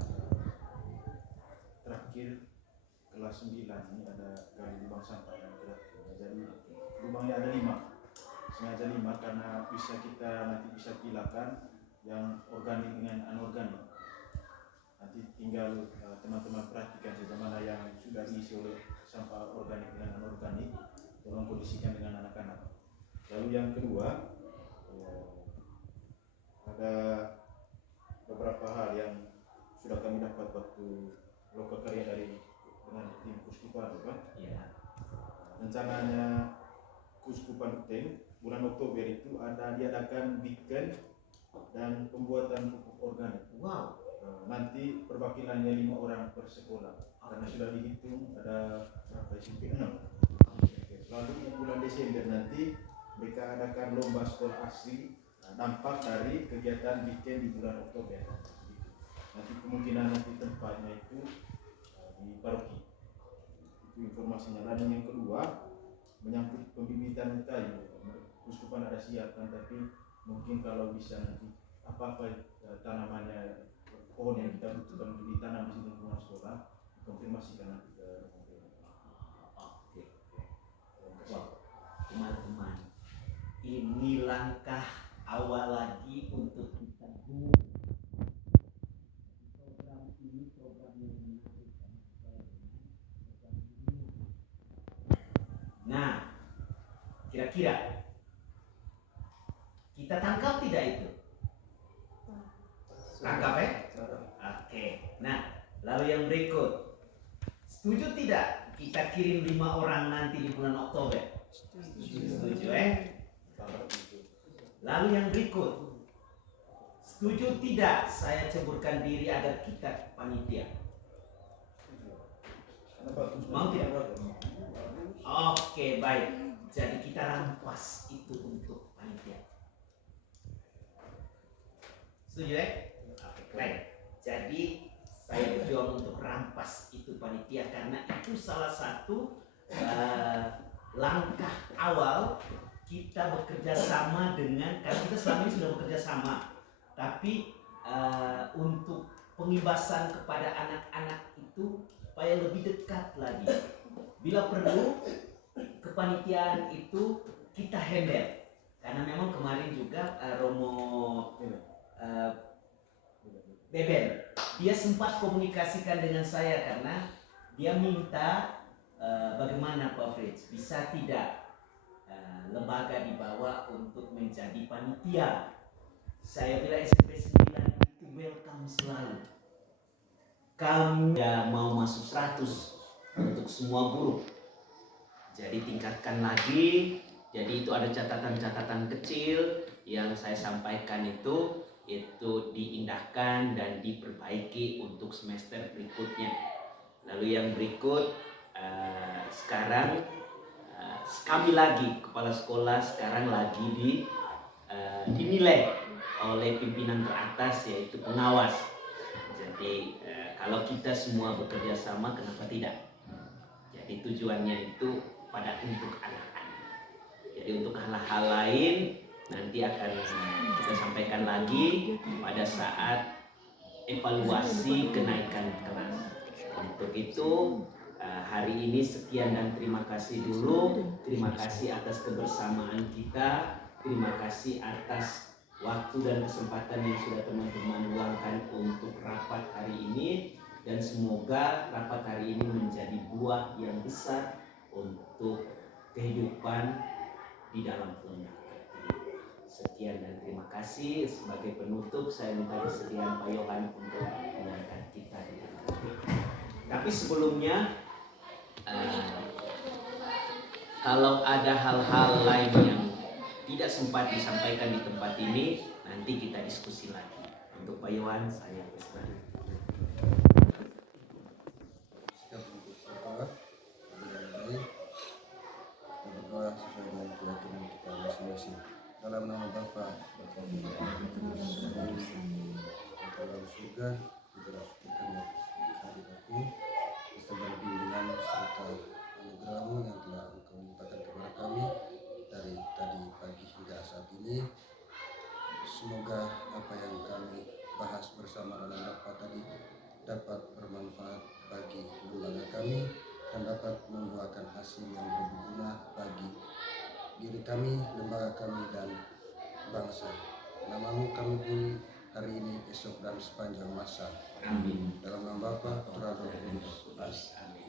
terakhir kelas 9 ini ada gali lubang sampah yang terakhir. Jadi lubangnya ada 5. Sengaja 5 karena bisa kita nanti bisa pilahkan yang organik dengan anorganik. Nanti tinggal teman-teman perhatikan saja mana yang sudah diisi oleh sampah organik dengan anorganik, tolong kondisikan dengan anak-anak. Lalu yang kedua, ada beberapa hal yang sudah kami dapat waktu lokal karya dari dengan tim Kuskupan, kan? Ya. Rencananya Kuskupan Uteng bulan Oktober itu ada diadakan weekend dan pembuatan pupuk organik. Wow. Nanti perwakilannya 5 orang per sekolah. Karena sudah dihitung ada berapa SMP 6. Lalu bulan Desember nanti mereka adakan lomba sekolah asli, dampak dari kegiatan weekend di bulan Oktober. Nanti kemungkinan nanti tempatnya itu di paroki. Itu informasinya. Dan yang kedua menyangkut pembibitan kayu. Kuskupan ada siapkan, tapi mungkin kalau bisa nanti apa-apa tanamannya pohon yang kita butuhkan untuk ditanam di lingkungan sekolah, konfirmasikan nanti ke Oke. Wah, teman-teman, ini langkah awal lagi untuk kita buat program ini, program yang menarik dan sesuai dengan program dunia. Nah, kira-kira kita tangkap tidak itu? Tangkap ya? Oke. Nah, lalu yang berikut, setuju tidak kita kirim 5 orang nanti di bulan Oktober? Setuju ya? Lalu yang berikut, setuju tidak saya ceburkan diri agar kita panitia? Mau tidak? Oke, baik. Jadi kita rampas itu untuk panitia. Setuju ya? Oke, baik. Jadi saya berjuang untuk rampas itu panitia karena itu salah satu langkah awal kita bekerja sama dengan, karena kita selama ini sudah bekerja sama, tapi untuk pengibasan kepada anak-anak itu supaya lebih dekat lagi. Bila perlu kepanitiaan itu kita handle, karena memang kemarin juga Romo Beben, dia sempat komunikasikan dengan saya karena dia minta bagaimana Pak Fritz, bisa tidak lembaga dibawa untuk menjadi panitia. Saya bilang SMP 9 itu welcome selalu. Kami mau masuk 100 untuk semua guru. Jadi tingkatkan lagi. Jadi itu ada catatan-catatan kecil yang saya sampaikan itu diindahkan dan diperbaiki untuk semester berikutnya. Lalu yang berikut sekarang kami lagi kepala sekolah sekarang lagi dinilai oleh pimpinan teratas yaitu pengawas. Jadi kalau kita semua bekerja sama, kenapa tidak? Jadi tujuannya itu pada untuk anak-anak. Jadi untuk hal-hal lain nanti akan kita sampaikan lagi pada saat evaluasi kenaikan kelas. Untuk itu hari ini sekian dan terima kasih dulu. Terima kasih atas kebersamaan kita. Terima kasih atas waktu dan kesempatan yang sudah teman-teman luangkan untuk rapat hari ini. Dan semoga rapat hari ini menjadi buah yang besar untuk kehidupan di dalam lembaga. Sekian dan terima kasih. Sebagai penutup saya minta kesediaan Pak Yohan untuk menyampaikan kita. Tapi sebelumnya kalau ada hal-hal lain yang tidak sempat disampaikan di tempat ini, nanti kita diskusi lagi. Untuk Pak Yohan saya persilakan. Kita berdoa sesuai dengan keyakinan kita masing-masing. Dalam nama Bapa dan Putra dan dalam surga, kita syukurkan kehadiratmu, segala bimbingan serta anugerahmu yang telah Engkau limpahkan kepada kami dari tadi pagi hingga saat ini. Semoga apa yang kami bahas bersama dalam rapat tadi dapat bermanfaat bagi lembaga kami dan dapat membuahkan hasil yang berguna bagi diri kami, lembaga kami, dan bangsa. Namamu kami pun hari ini, esok, dan sepanjang masa. Amin. Dalam nama Bapa, Putra, dan Roh Kudus. Amin.